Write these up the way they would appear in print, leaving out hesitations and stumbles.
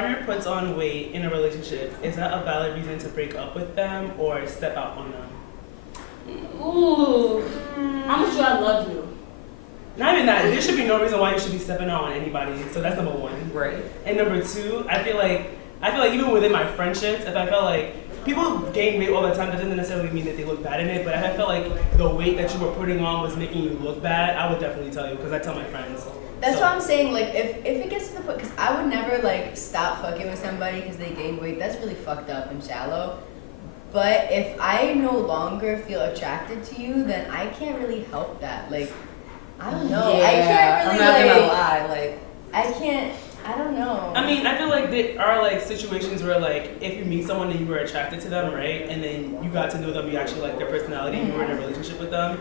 partner puts on weight in a relationship, is that a valid reason to break up with them or step out on them? Ooh. How much do I love you? Not even that. There should be no reason why you should be stepping out on anybody. So that's number one. Right. And number two, I feel like even within my friendships, if I felt like people gain weight all the time, that doesn't necessarily mean that they look bad in it. But if I felt like the weight that you were putting on was making you look bad, I would definitely tell you because I tell my friends. That's what I'm saying. Like, if it gets to the point, because I would never like stop fucking with somebody because they gain weight. That's really fucked up and shallow. But if I no longer feel attracted to you, then I can't really help that. Like, I don't know. Yeah, I can't really I'm not gonna lie. Like, I can't. I don't know. I mean, I feel like there are like situations where like if you meet someone and you were attracted to them, right, and then you got to know them, you actually like their personality, and you were in a relationship with them.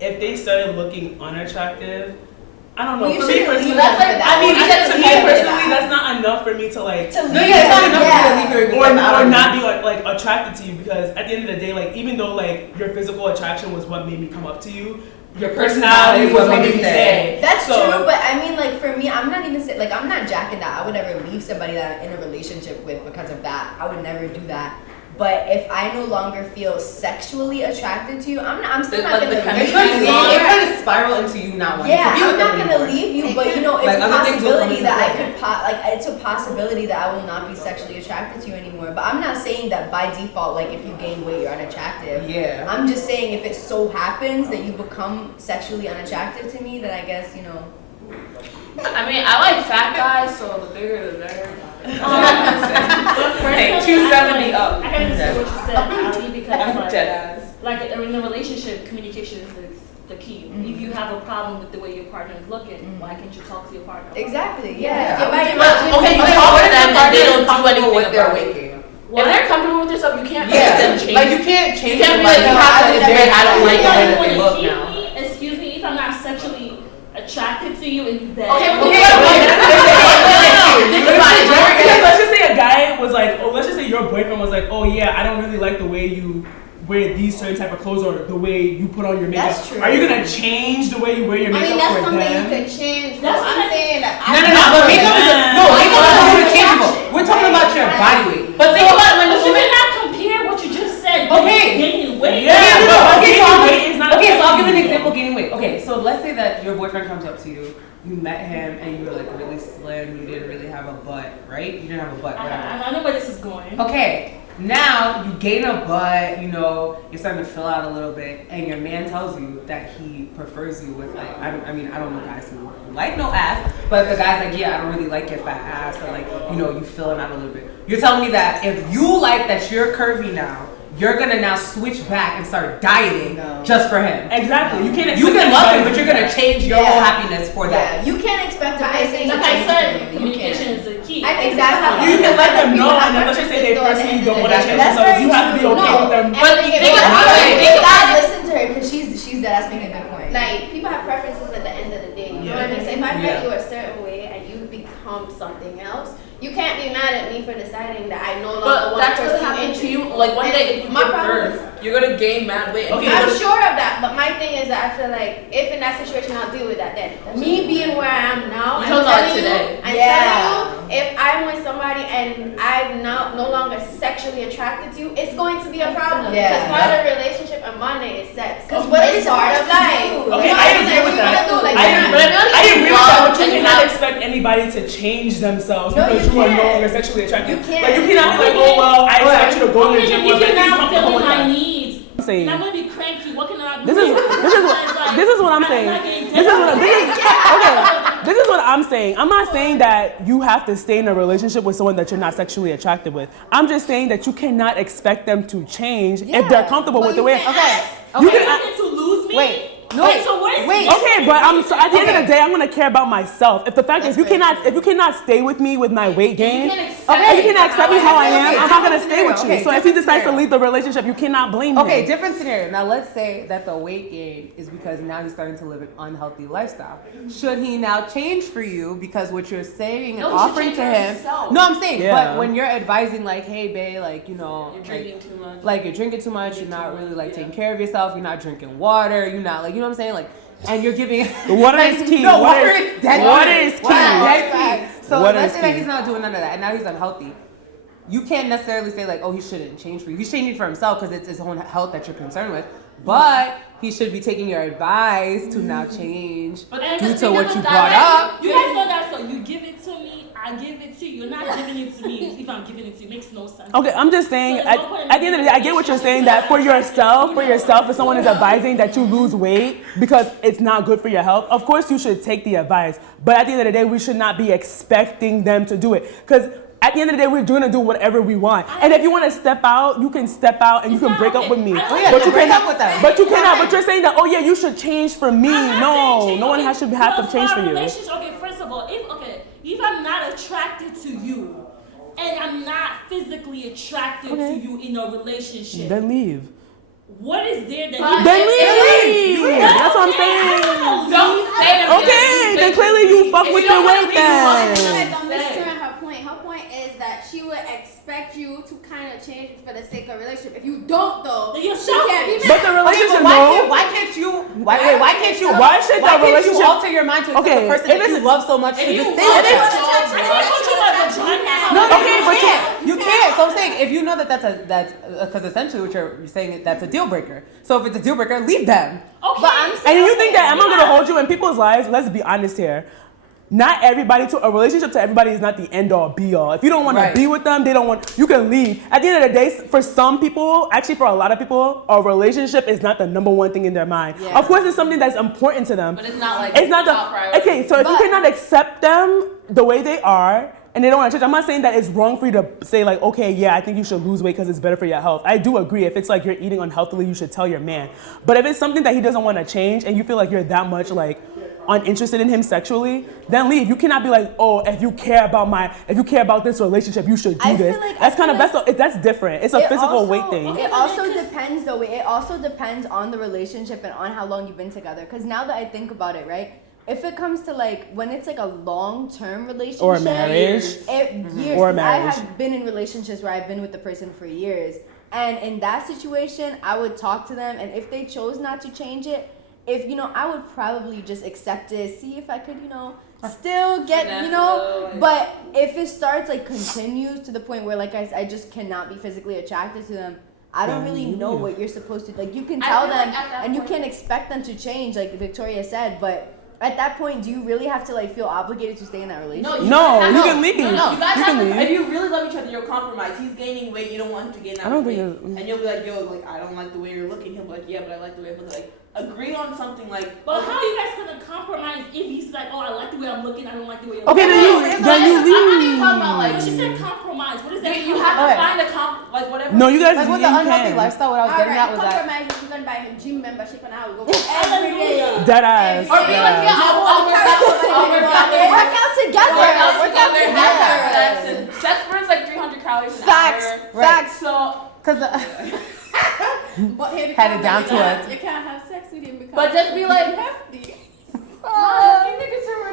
If they started looking unattractive, I don't know. Well, for me personally, to me leave personally, that's not enough for me to like. To leave no, yeah, it's not enough yeah. to leave her Or not be like attracted to you because at the end of the day, like even though like your physical attraction was what made me come up to you, your personality was what made me stay. That's true, but I mean, like for me, I'm not even like I'm not jacking that. I would never leave somebody that I'm in a relationship with because of that. I would never do that. But if I no longer feel sexually attracted to you, I'm still not gonna leave you. It kind of spiral into you not wanting to be I'm with not them gonna anymore. leave you, but you know, it's Like, a other things will come possibility into that I play. could it's a possibility that I will not be sexually attracted to you anymore. But I'm not saying that by default, like if you gain weight, you're unattractive. Yeah. I'm just saying if it so happens that you become sexually unattractive to me, then I guess I mean, I like fat guys, so the bigger the better. Hey, 270 up. I can understand what you said, Ali, because I'm dead ass. like in a relationship, communication is the key. If you have a problem with the way your partner is looking, why can't you talk to your partner? Exactly. Yeah. Yeah. Okay, you talk to them and they don't do anything with their about it. weight gain. If they're comfortable with themselves, you can't make them change. Like you can't change. You can't be somebody. like, you have to admit, I don't like the way that When they you look keep now. me, excuse me, if I'm not sexually attracted to you in bed. Okay, but Think about it. Let's just say a guy was like, let's just say your boyfriend was like, oh yeah, I don't really like the way you wear these certain type of clothes or the way you put on your makeup. That's true. Are you gonna change the way you wear your makeup? I mean, that's for something them? you could change. That's I'm what saying that. No, but makeup is interchangeable. We're talking about your body weight. But think about when But the you woman. cannot compare what you just said. Okay. Gaining weight. Yeah, but Okay, gaining weight is not okay, so I'll give an affecting you, example gaining weight. Okay, so let's say that your boyfriend comes up to you, you met him, and you were like really slim, you didn't really have a butt, right? You didn't have a butt, whatever. I know where this is going. Okay, now you gain a butt, you know, you're starting to fill out a little bit, and your man tells you that he prefers you with like, I don't know guys who like no ass, but the guy's like, yeah, I don't really like your fat ass, or like, you know, you filling out a little bit. You're telling me that if you like that you're curvy now, you're gonna now switch back and start dieting just for him. Exactly. You can't. You can love him, but anybody you're gonna change your whole happiness for that. Yeah, you can't expect a But I person think, to Like I change said, for you. You communication can't. is the key. I think Exactly. You can let them know, and then let's just say they personally don't want to change That's themselves. You very have to be true. okay with them. But think think about about it. it. God, listen to her because she's that's making a good point. Like, people have preferences at the end of the day. You know what I mean? So if I met you a certain way and you become something else, you can't be mad at me for deciding that I no longer But want that's to gonna pursue happen to into you. Like one And day, if you my give problem birth, you're gonna gain mad weight. And Okay, people I'm just- sure of that, but my thing is that I feel like if in that situation, I'll deal with that then. Me being where I am now, You told us today. I'm telling you, if I'm with somebody and I'm no longer sexually attracted to you, it's going to be a problem. Yeah. Because part of the relationship and bonding is sex. Because what is it's part of life. Okay, I agree with that. I agree with that, but you cannot expect anybody to change themselves No, because you you are no can't. longer sexually attracted. You can't. Like you cannot be like, oh well, I expect you to go to the Okay, gym. if Well, you're please not comfortable fulfilling with my that. needs, I'm saying. and I'm gonna be cranky. What can I do? This is what I'm saying. This is what I'm saying. I'm not saying that you have to stay in a relationship with someone that you're not sexually attracted with. I'm just saying that you cannot expect them to change if they're comfortable with the way. You can to lose me. Wait. No. Wait, so what is Wait. Okay, but at the end of the day, I'm gonna care about myself. If the fact is, if you cannot stay with me with my weight gain, if you cannot accept me how I am, I'm not gonna stay with you. Okay, So if he different decides to scenario. leave the relationship, you cannot blame him. Okay, different scenario. Now let's say that the weight gain is because now he's starting to live an unhealthy lifestyle. Should he now change for you because what you're saying and No, he should offering change to for him? himself. No, I'm saying, Yeah. but when you're advising like, hey, babe, like, you know, You're drinking too much. like you're drinking too much, you're not really like taking care of yourself, you're not drinking water, you're not like, you know what I'm saying, like, and you're giving The water is key. No, Water water is- is dead. water is key. Water is dead key. So What let's is say that key? he's not doing none of that, and now he's unhealthy. You can't necessarily say like, oh, he shouldn't change for you. He's changing for himself because it's his own health that you're concerned with. But he should be taking your advice to now change But then due the to thing what is you that, brought like, up. You guys know that song. You give it to me, I give it to you. You're not giving it to me if I'm giving it to you. It makes no sense. Okay, I'm just saying, So there's no point in at the end of the day, I get what you're saying, that for yourself, if someone is advising that you lose weight because it's not good for your health, of course you should take the advice. But at the end of the day, we should not be expecting them to do it. Because at the end of the day, we're going to do whatever we want. And if you want to step out, you can step out and you can break up with me. Oh, yeah, But you break cannot, up with them. but you cannot, but you're saying that, oh yeah, you should change for me. No, no one should have to change for you. Okay, first of all, if I'm not attracted to you and I'm not physically attracted to you in a relationship, Then leave. what is there that Then leave. That's what I'm saying. Don't say it. Okay, then clearly you fuck If with you the don't wanna weight leave, you want then. Don't destroy her point. Her point is that she would expect you to kind of change for the sake of relationship. If you don't, though, Then you're she can't be selfish. But the mad. relationship, Why no. can't you? Why can't you? Why should the Why can't you relationship? alter your mind to accept Okay, the person if that you it's- love so much to If you just stay want with it, them? No, Okay, but you can't. So I'm saying, if you know that that's because essentially what you're saying, that's a deal breaker. So if it's a deal breaker, leave them. Okay. But I'm And saying, you think that I'm not gonna hold you in people's lives? Let's be honest here. Not everybody to a relationship to everybody is not the end all be all. If you don't want Right. to be with them, they don't want. You can leave. At the end of the day, for some people, actually for a lot of people, a relationship is not the number one thing in their mind. Yeah. Of course, it's something that's important to them. But it's not like It's not top the priority. okay. So if you But- cannot accept them the way they are. And they don't want to change. I'm not saying that it's wrong for you to say like, okay, yeah, I think you should lose weight because it's better for your health. I do agree. If it's like you're eating unhealthily, you should tell your man. But if it's something that he doesn't want to change and you feel like you're that much like uninterested in him sexually, then leave. You cannot be like, oh, if you care about this relationship, you should do I feel this. like- That's I kind of feel that's different. It's a It physical also- weight thing. It also depends, though. It also depends on the relationship and on how long you've been together. Because now that I think about it, right? If it comes to like when it's like a long-term relationship Or marriage. years. Or 'cause I marriage. have been in relationships where I've been with the person for years, and in that situation, I would talk to them, and if they chose not to change it, I would probably just accept it, see if I could, still get, But if it starts like continues to the point where, like I just cannot be physically attracted to them. I don't really know what you're supposed to like. You can I tell feel like them, at that and you point- can expect them to change, like Victoria said. But at that point, do you really have to like feel obligated to stay in that relationship? No, guys you have- can leave. No, you guys You have can to, leave. if you really love each other, you'll compromise. He's gaining weight, you don't want him to gain that I don't weight. think And you'll be like, yo, like, I don't like the way you're looking. He'll be like, yeah, but I like the way I look. Like, agree on something like. But how are you guys gonna compromise if he's like, oh, I like the way I'm looking, I don't like the way you're Okay, looking? then you I'm not even talking about But like. she said compromise. What is that? You have to Okay. find a like whatever. No, you guys Like with you the unhealthy can. lifestyle, what I was getting at was that. compromise is even buy him gym membership and I will go every day. Dead ass. Or be like, yeah, I'll work out. I'll work out. Work out together. Work out together. together. Sex burns like 300 calories an Facts. hour. Facts. So, Because But here Had it down to it. You can't have sex with him because but just be like, hefty.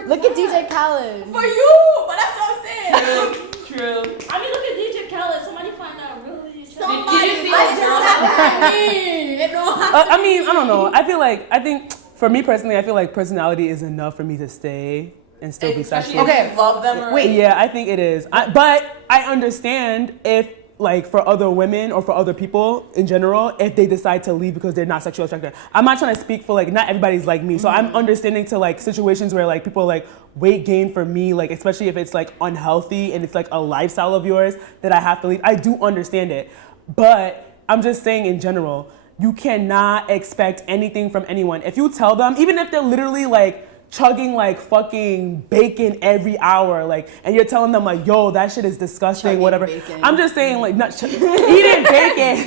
Look at DJ Khaled. For you, but that's what I'm saying. true. I mean, look at DJ Khaled. Somebody find out really. Somebody, Did you see I the just girl? have to me. It don't have I mean, I don't know. I think for me personally, I feel like personality is enough for me to stay and still be Especially sexual. if you love them. Or Wait. Yeah, I think it is. But I understand if, like, for other women or for other people in general, if they decide to leave because they're not sexually attracted. I'm not trying to speak for, like, not everybody's like me. So I'm understanding to, like, situations where, like, people, like, weight gain for me, like, especially if it's, like, unhealthy and it's, like, a lifestyle of yours that I have to leave. I do understand it. But I'm just saying in general, you cannot expect anything from anyone. If you tell them, even if they're literally, like, chugging like fucking bacon every hour, like, and you're telling them like, yo, that shit is disgusting, Chugging whatever. bacon. I'm just saying like, not eating bacon,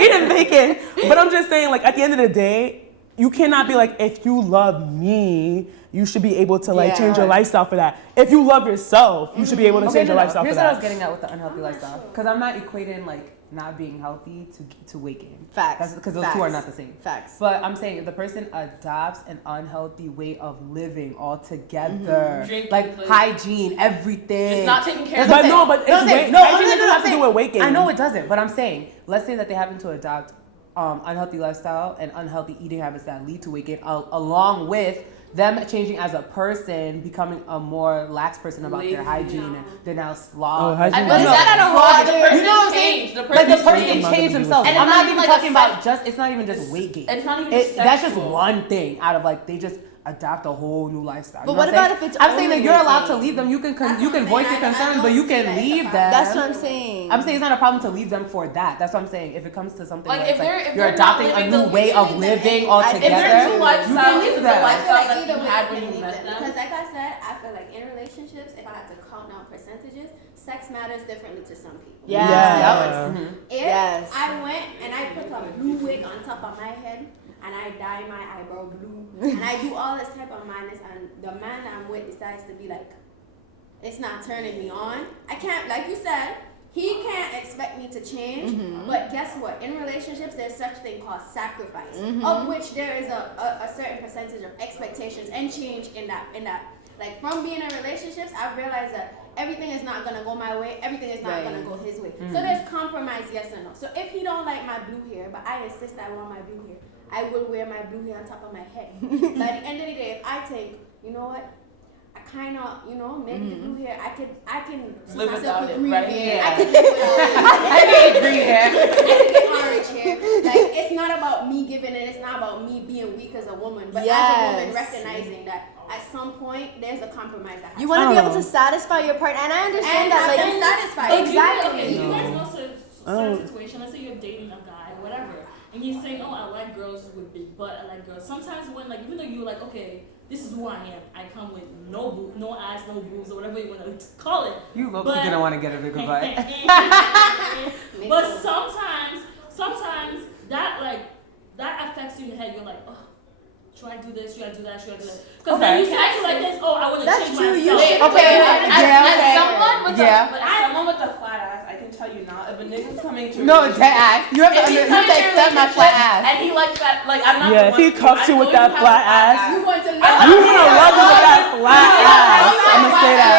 eating bacon. But I'm just saying like, at the end of the day, you cannot be like, if you love me, you should be able to like Yeah. change your lifestyle for that. If you love yourself, you should be able to change your lifestyle Here's for what I was that. getting at with the unhealthy lifestyle. Because I'm not equating like not being healthy to weight gain. Facts. Because those two are not the same. Facts. But I'm saying if the person adopts an unhealthy way of living altogether, Drink, like like- hygiene, everything. Just not taking care That's of what But I'm no, saying. but it's No, I'm saying- weight. no, hygiene I'm doesn't have to saying- do with weight gain. I know it doesn't, but I'm saying, let's say that they happen to adopt unhealthy lifestyle and unhealthy eating habits that lead to weight gain, along with them changing as a person, becoming a more lax person about their hygiene, and they're now sloth. I feel No, that no, wrong. The you person know what I'm changed. The Like the person person changed. changed themselves. And I'm it's not not even like talking a about just. It's not even just weight gain. It's not even just That's just sexual. one thing out of like they just adopt a whole new lifestyle. But You know what I'm about saying? if it's I'm saying that only you're weight allowed to gain? leave them. You can That's you what can I'm voice saying. your I concerns, don't but you see can that as a leave problem. them. That's what I'm saying. I'm saying it's not a problem to leave them for that. That's what I'm saying. If it comes to something Like, where if it's like they're you're not adopting a living new the- way of living living the- altogether, If their new you lifestyle can is leave the them. I feel lifestyle like that either you way had you when can you leave met them. them. Because like I said, I feel like in relationships, if I had to count down percentages, sex matters differently to some people. Yes. Yeah. If Yes. I went and I put a blue wig on top of my head and I dye my eyebrow blue and I do all this type of madness and the man I'm with decides to be like, it's not turning me on. I can't, like you said, he can't expect me to change. But guess what? In relationships, there's such thing called sacrifice, of which there is a certain percentage of expectations and change in that. Like from being in relationships, I've realized that everything is not gonna go my way. Everything is not gonna go his way. So there's compromise, yes or no. So if he don't like my blue hair, but I insist I want my blue hair, I will wear my blue hair on top of my head. By the end of the day, if I think, you know what, I kind of, you know, maybe the blue hair, I can see Live myself without with it, green right? hair. Yeah. I can live without it. I need green hair. I can get orange hair. Like, it's not about me giving it. It's not about me being weak as a woman. But as a woman, Yes. recognizing that at some point, there's a compromise that has You to want to I be don't able to know. satisfy your partner, and I understand and that. have Like, them satisfied. But Exactly. You guys know Oh. certain situation. Let's say you're dating a guy, whatever, and he's saying, "Oh, I like girls with big butt. I like girls." Sometimes when, like, even though you're like, "Okay, this is who I am. I come with no ass, no boobs, or whatever you want to call it." You look But- gonna want to get a bigger butt. But sometimes that affects you in the head. You're like, "Oh, should I do this? Should I do that? Should I do that?" Because then you start to like this. "Oh, I want to That's change true, you myself." should- Okay, As someone with Yeah. someone with a flat ass, I can tell you now, if a nigga's coming to No, dead ass. You have to, if he's you have coming to to your accept my relationship flat ass. and he likes that, like, I'm not Yeah, the if one he to- cuffs I you with know that have a flat ass, You want to you gonna love me with that flat ass. I'm gonna say that.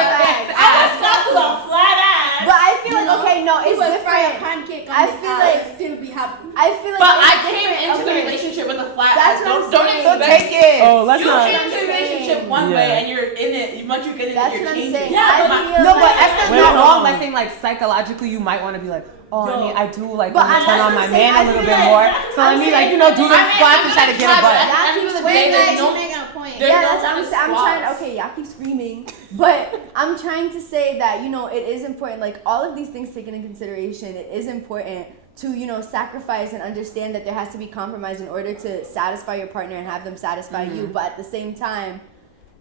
I just got to a flat ass. but I feel like okay, no, You it's would fry a different. pancake on I this feel house like- and still be happy. I feel like But it's I came different. into the Okay. relationship with a flat That's ass. what I'm Don't saying. So expect take it. Oh, let's you not. came to the relationship one Yeah. way and you're in it. Once you get in That's it, you're what I'm changing. saying. Yeah, I but- feel No, but like, Esther's Wait, not hold wrong on. by saying like psychologically you might want to be like, oh, Yo. I mean, I do like But when you I'm turn not on my saying- man a I little feel bit like- more. So let me like, you know, do the squats and try to get a butt. At the end of the day, Wait, there's guys, no you're making a point. There's yeah, no that's one I'm trying. squats. Okay, y'all keep screaming, but I'm trying to say that it is important. Like all of these things taken into consideration, it is important to sacrifice and understand that there has to be compromise in order to satisfy your partner and have them satisfy you. But at the same time,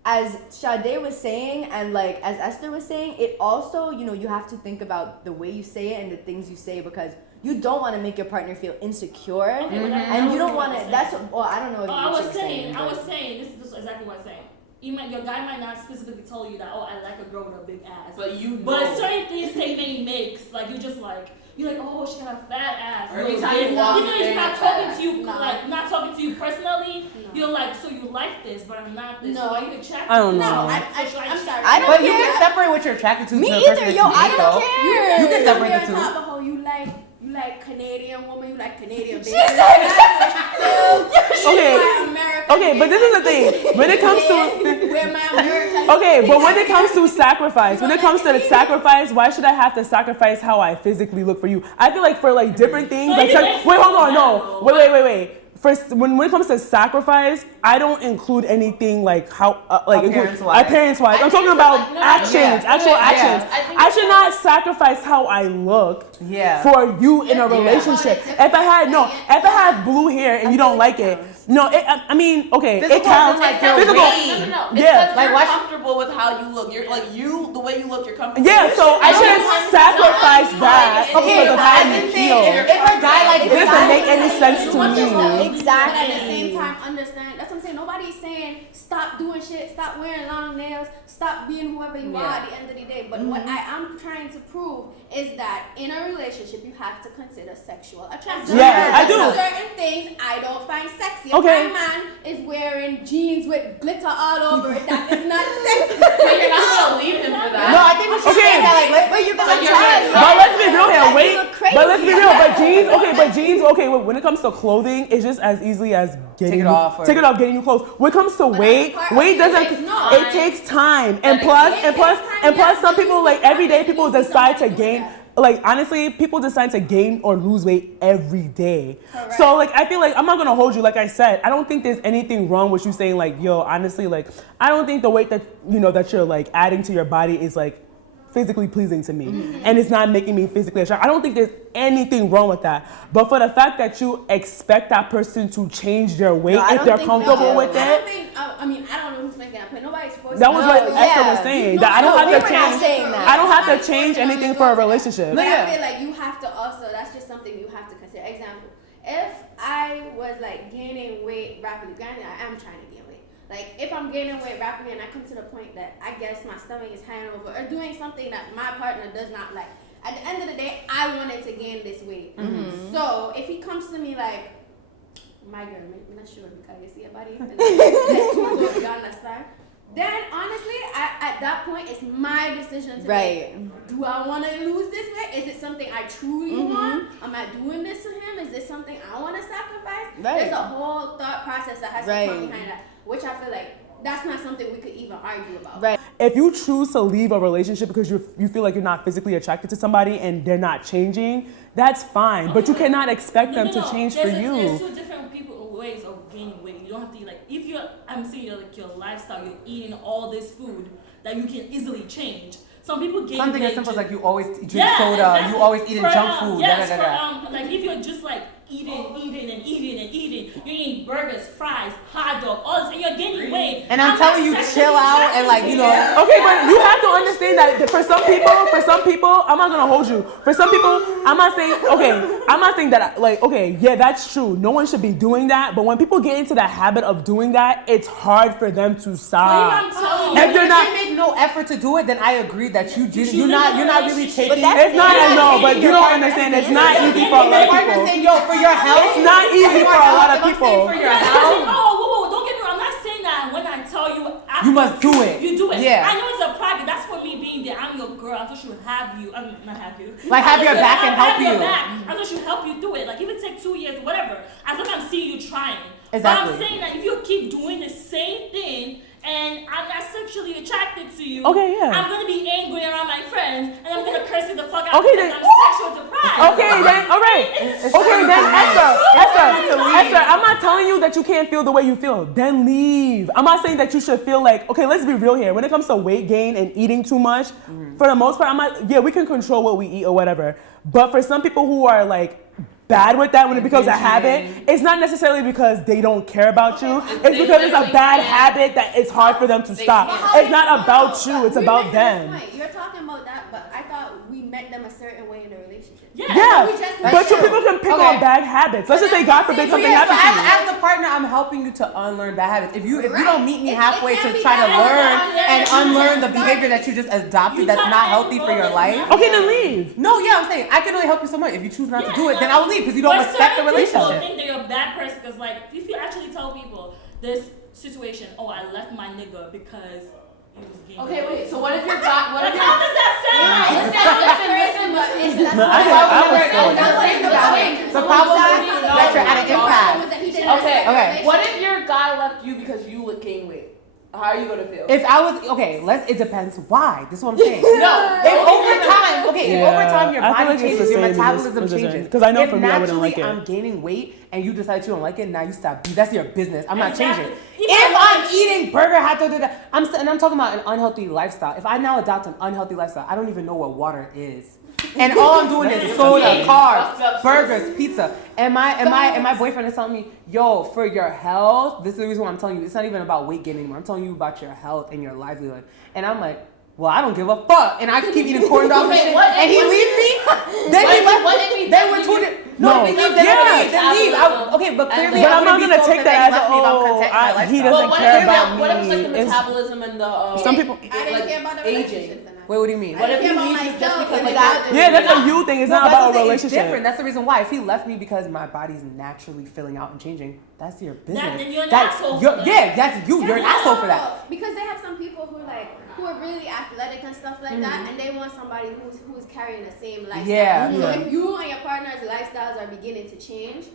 as Sade was saying and like as Esther was saying, it also you have to think about the way you say it and the things you say because you don't want to make your partner feel insecure and you don't want to. That's well, I don't know. If Oh, you I what was you're saying, but- this is exactly what I'm saying. Your guy might not specifically tell you that, "Oh, I like a girl with a big ass." But you know. But certain things Tay makes, like you're like, "Oh, she got a fat ass." Every Yo, time this- you walk even though in, he's not a talking fat to you, ass. like not talking to you personally, No. you're like, "So you like this, but I'm not this." No. So are you attracted? I don't to know. me? No, So should I'm sorry. I don't But you care. can separate what you're attracted to Me to the person either, that yo, you I date, don't though. care. You can separate the on two. top of how you like Canadian woman, you like Canadian baby. Okay. Okay, but this is the thing. When it comes to where my American okay, but when it comes to sacrifice, why should I have to sacrifice how I physically look for you? I feel like for like different things, like wait, hold on, no, wait. First, when it comes to sacrifice, I don't include anything like how appearance-wise. I'm talking about actions, actual actions. I should not sacrifice how I look for you in a relationship. If I had blue hair and you don't like it, no, I mean, okay, it Physical counts. isn't like your Physical. weight. No. It's Yeah, because like, you're why- comfortable with how you look. You're like the way you look, you're comfortable. Yeah, with. so I shouldn't sacrifice that Okay, because of but how I you think feel. if a guy like It doesn't make any sense to me. But at the Exactly. same time, understand. That's what I'm saying. Nobody's saying stop doing shit, stop wearing long nails, stop being whoever you are at the end of the day. But what I am trying to prove is that in a relationship, you have to consider sexual attraction. Yeah, I do. Certain things I don't find sexy. Okay. If my man is wearing jeans with glitter all over it, that is not sexy. But you're not gonna leave him for that. No, I think we should Okay. say that. Like, let's But you're gonna Like, you're try. right. But let's be real here. Like, you Wait, look crazy. but But let's be real. But jeans. Okay, when it comes to clothing, it's just as easily as getting Take it off, getting you clothes. When it comes to weight doesn't. No. It takes time, and plus, some people like everyday people decide to gain. Like honestly, people decide to gain or lose weight every day. Correct. So like I feel like I'm not gonna hold you. Like I said, I don't think there's anything wrong with you saying like, yo, honestly, like I don't think the weight that that you're like adding to your body is like physically pleasing to me, and it's not making me physically attracted. I don't think there's anything wrong with that. But for the fact that you expect that person to change their weight if they're comfortable with I don't it, think. I mean, I don't know who's making that point. Nobody's forcing. that was what Esther yeah. was saying. No, That I don't no, we have were to not change. saying that. I don't have Nobody's to change forcing anything us for a to go to that. relationship. But Yeah. I feel like you have to also. That's just something you have to consider. Example: if I was like gaining weight rapidly, granted I am trying to gain weight. Like if I'm gaining weight rapidly and I come to the point that I guess my stomach is hanging over or doing something that my partner does not like. At the end of the day, I wanted to gain this weight. So if he comes to me like, my girl, I'm not sure because you see a body and go beyond that star. Then honestly, at that point, it's my decision to make. Do I want to lose this weight? Is it something I truly want? Am I doing this to him? Is this something I want to sacrifice? Right. There's a whole thought process that has to come behind that, which I feel like that's not something we could even argue about. Right. If you choose to leave a relationship because you feel like you're not physically attracted to somebody and they're not changing, that's fine. But you cannot expect them to change for There's you. two different ways of gaining weight. You don't have to like if you're. I'm saying like your lifestyle. You're eating all this food that you can easily change. Some people gain Something weight as simple as just- like you always drink soda, exactly. you always eating For, junk food. Yes, da, da, da, da. like if you're just like eating, you're eating burgers, fries, hot dog, all this, and you're gaining weight. And I'm telling you, chill out and like, you know. Okay, but you have to understand that for some people, I'm not gonna hold you. For some people, I'm not saying that, like, okay, yeah, that's true. No one should be doing that. But when people get into the habit of doing that, it's hard for them to stop. I'm telling you, If you're not, make no effort to do it, then I agree that you did. You're not really taking. it's not. No, but you don't understand. It's not easy for a lot of people. Saying, yo, for your health, It's not easy for a lot of if I'm saying people. for your I'm not health, saying, whoa, don't get me wrong. I'm not saying that when I tell you, after you must do it. You do it. Yeah. I know it's a private. That's for me being there. I'm your girl. I thought she would have you. I mean, not have you. Like, have your back and help have your you. back. I thought she would help you do it. Like, if it takes 2 years, whatever. As long as I'm seeing you trying. Exactly. But I'm saying that if you keep doing the same thing and I'm not sexually attracted to you, Okay, yeah. I'm gonna be angry around my friends and I'm gonna curse you the fuck out Okay, because then- I'm sexual deprived. Okay, then, all right. Okay, then, Esther, I'm not telling you that you can't feel the way you feel. Then leave. I'm not saying that you should feel like, okay, let's be real here. When it comes to weight gain and eating too much, for the most part, we can control what we eat or whatever. But for some people who are like bad with that when it becomes a habit, it's not necessarily because they don't care about you. It's because it's a bad habit that it's hard for them to stop. It's not about you, it's about them. You're talking about that, but I thought we met them a certain way in the relationship. Yeah, We just but you true. people can pick Okay. on bad habits. Let's just say God forbid something Yeah, so happens to you. as the partner, I'm helping you to unlearn bad habits. If you Right. don't meet me It halfway can to be try to bad. learn and Yeah. unlearn the behavior that you just adopted that's not healthy for your life. Okay, then leave. No, yeah, I'm saying I can only help you so much. If you choose not to do it, then I will leave because you don't But respect the certain people relationship. think they're a bad person because, like, if you actually tell people this situation, oh, I left my nigga because he was gay. Okay, wait. So what if you're God? What Like, if how you're does that sound? Listen, but it's No, I was The problem is that you're at an impasse. Okay. What if your guy left you because you would gain weight? How are you gonna feel? If I was it depends why. This is what I'm saying. No. If over time, if over time your I feel body like it's changes, the your same in this metabolism position. changes. 'Cause I know if for me, I wouldn't like naturally it. I'm gaining weight and you decide you don't like it, now you stop. That's your business. I'm not Exactly. changing. If If I I'm eating burger, hot dog, I'm talking about an unhealthy lifestyle. If I now adopt an unhealthy lifestyle, I don't even know what water is. And all I'm doing is soda, carbs, burgers, pizza. And my boyfriend is telling me, yo, for your health, this is the reason why I'm telling you, it's not even about weight gain anymore. I'm telling you about your health and your livelihood. And I'm like, well, I don't give a fuck. And I keep eating corn dogs and shit. And he leaves me. Then he left. Then we're two. No, Yeah. then leave. Okay, but clearly, But I'm I not wouldn't gonna be so take upset that he as left me if I'm oh, content with my he lifestyle. doesn't what care if about what if it's like the me. It's- metabolism and the Some people. I didn't care about the aging. relationship then. Wait, what do you mean? What if I didn't he care leaves about you just myself because and like that- that? Yeah, that's a you thing. It's No, not that's about a the thing, relationship. It's different. That's the reason why. If he left me because my body's naturally filling out and changing, that's your business. Then you're an asshole for that. Yeah, that's you. You're an asshole for that. Because they have some people who who are really athletic and stuff like that, and they want somebody who's carrying the same lifestyle. Yeah. So if you and your partner's lifestyles are beginning to change,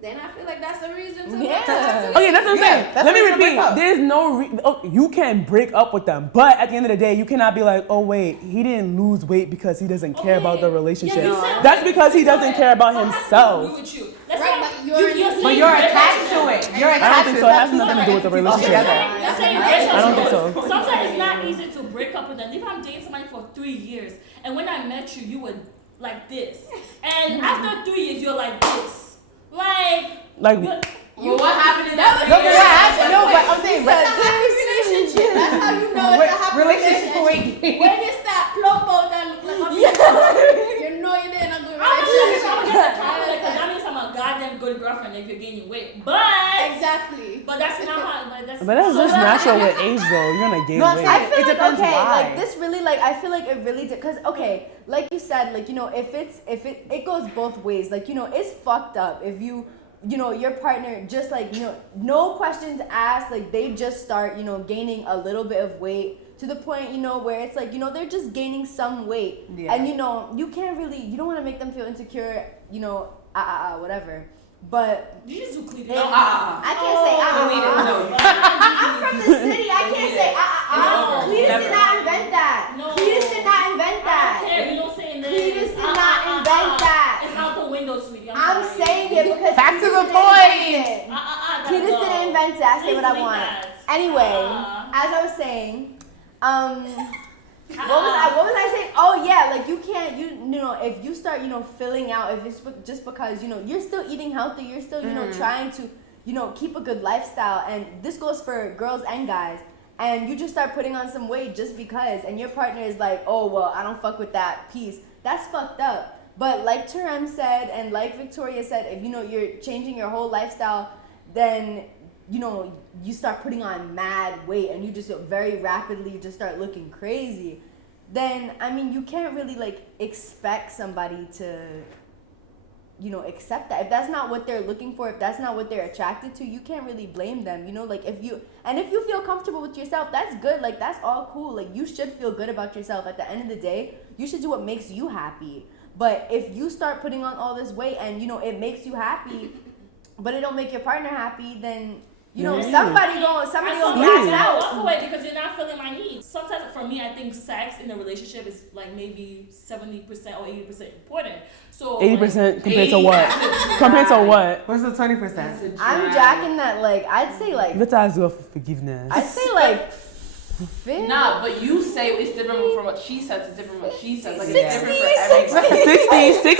then I feel like that's a reason to Yeah. Okay, that's what I'm saying. that's Let me what I'm repeat. about. There's no you can break up with them, but at the end of the day, you cannot be like, oh wait, he didn't lose weight because he doesn't care about the relationship. Yeah, you said- That's because he doesn't care about I have to himself. agree with you. Let's Right, say but you're saying But you're relationship. attached to it. You're I attached don't think to so. It has nothing to do with the relationship. Let's say I don't think so. Sometimes it's not easy to break up with them. If I'm dating somebody for 3 years, and when I met you, you were like this, and after 3 years, you're like this, Like, Well, what happened in that? No, but what happened? No, but I'm saying, but relationship. That's how you know it's a happy relationship relationship. When you start plump out and look like a baby, you know you're in a good relationship. that means I'm a goddamn good girlfriend if you're gaining weight, but Exactly. that's not how. but that's just natural with age, though. You're gonna gain No, I'm weight. I feel It like depends okay, why. like this really like I feel like it really because okay, like you said, like you know if it goes both ways. Like you know it's fucked up if you know your partner just like you know no questions asked, like they just start you know gaining a little bit of weight to the point you know where it's like you know they're just gaining some weight and you know you can't really you don't want to make them feel insecure you know whatever. But you just do clean. I can't say I'm from the city. I can't say Cletus did not invent that. No. Cletus did not invent that. You don't say this. Cletus did not invent that. It's out the window, sweetie. I'm sorry. saying it because Back to Cletus the didn't point. invent it. Gotta Cletus go. didn't invent it. I say what I Please want. make that. Anyway, as I was saying, what was I saying? Oh yeah, like you can't you know if you start you know filling out if it's just because you know you're still eating healthy, you're still you know trying to you know keep a good lifestyle, and this goes for girls and guys. And you just start putting on some weight just because, and your partner is like, oh well, I don't fuck with that piece. That's fucked up. But like Terem said, and like Victoria said, if you know you're changing your whole lifestyle, then you know you start putting on mad weight, and you just very rapidly just start looking crazy. Then I mean you can't really like expect somebody to you know accept that if that's not what they're looking for, if that's not what they're attracted to, you can't really blame them, you know, like if you feel comfortable with yourself, that's good, like that's all cool, like you should feel good about yourself. At the end of the day, you should do what makes you happy. But if you start putting on all this weight and you know it makes you happy but it don't make your partner happy, then you know somebody gonna max out. Walk away because you're not feeling my needs. Sometimes for me, I think sex in a relationship is like maybe 70% or 80% important. So 80% compared to what? Compared to what? What's the 20%? I'm jacking that, like I'd say like Let's ask you for forgiveness. I'd say like 50. Nah, but you say it's different from what she says. It's different from what she says. Like it's 60, different for everybody. 60,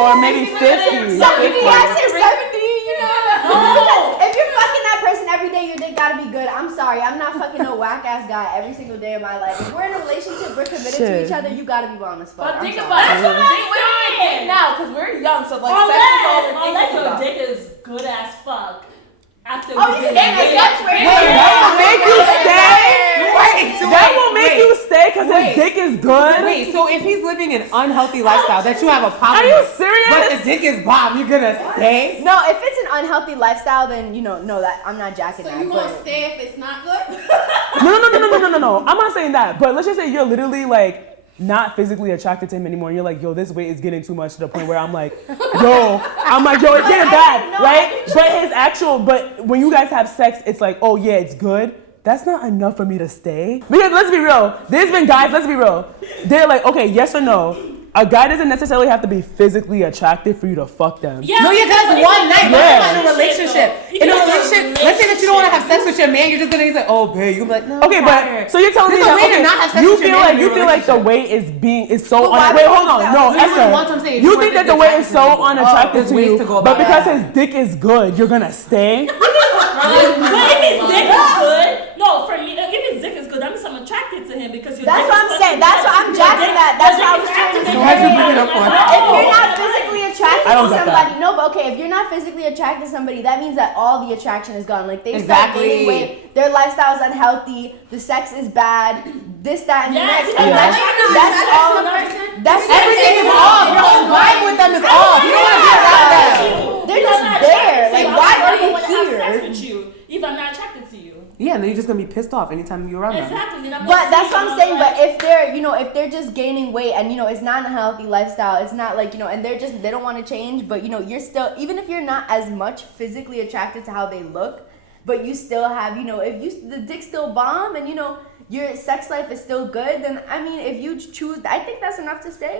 or maybe 50. 70, I said 70, you know. If you're fucking that person every day, your dick gotta be good. I'm sorry, I'm not fucking no whack ass guy every single day of my life. If we're in a relationship, we're committed to each other, you gotta be bomb as fuck. But think I'm about sorry. it. Think now, because we're young, so like sex is all we're Unless thinking your about. dick is good as fuck. After Oh, you can get That will make you stay. That will make you stay because his dick is good. Wait, so if he's living an unhealthy lifestyle that you have a problem Are you with, serious? but the dick is bomb, you're gonna stay? No, if it's an unhealthy lifestyle, then you know, no, that I'm not jacking So that. you gonna but- stay if it's not good? No. I'm not saying that. But let's just say you're literally like not physically attracted to him anymore. And you're like, yo, this weight is getting too much to the point where I'm like, yo, it's getting bad, right? But when you guys have sex, it's like, oh yeah, it's good. That's not enough for me to stay. Because let's be real. There's been guys, let's be real. They're like, okay, yes or no. A guy doesn't necessarily have to be physically attractive for you to fuck them. Yeah, No, you guys one night, but Yeah. in a relationship. In a relationship, let's say that you don't want to have sex with your man, you're just gonna he's like, oh babe, you're like, no. Okay, but so you're telling me There's a that way to not have sex you with your feel man like in you your feel like the relationship. weight is so why wait, would hold you on, do no, that? You want something, Esther. if You you think want that the the weight is so attraction, unattractive there's to ways you, to go but about because that. his dick is good, you're gonna stay? But if his dick is good, no, for me, if his dick is good, that means I'm attracted to him because your That's dick what is I'm fucking saying. That's good. what I'm jacking that. That's what I was trying to So why'd you bring it up for? If you're not physically attracted I don't to get somebody, that. no, but okay, if you're not physically attracted to somebody, that means that all the attraction is gone. Like they start Exactly. gaining weight, their lifestyle's unhealthy, the sex is bad, this, that, and the Yes, next. yeah. And that's all. That's Everything is off. Your whole vibe with them is off. You don't want to be around them. They're just there. Like, why are you I don't wanna have sex here? with you if I'm not attracted to you. Yeah, and then you're just gonna be pissed off anytime you're around them. Exactly. Then I'm But gonna that's see what you I'm saying. like- But if they're, if they're just gaining weight and it's not a healthy lifestyle, it's not like and they don't want to change. But you're still, even if you're not as much physically attracted to how they look, but you still have, if the dick still bomb and your sex life is still good, then I mean, if you choose, I think that's enough to stay.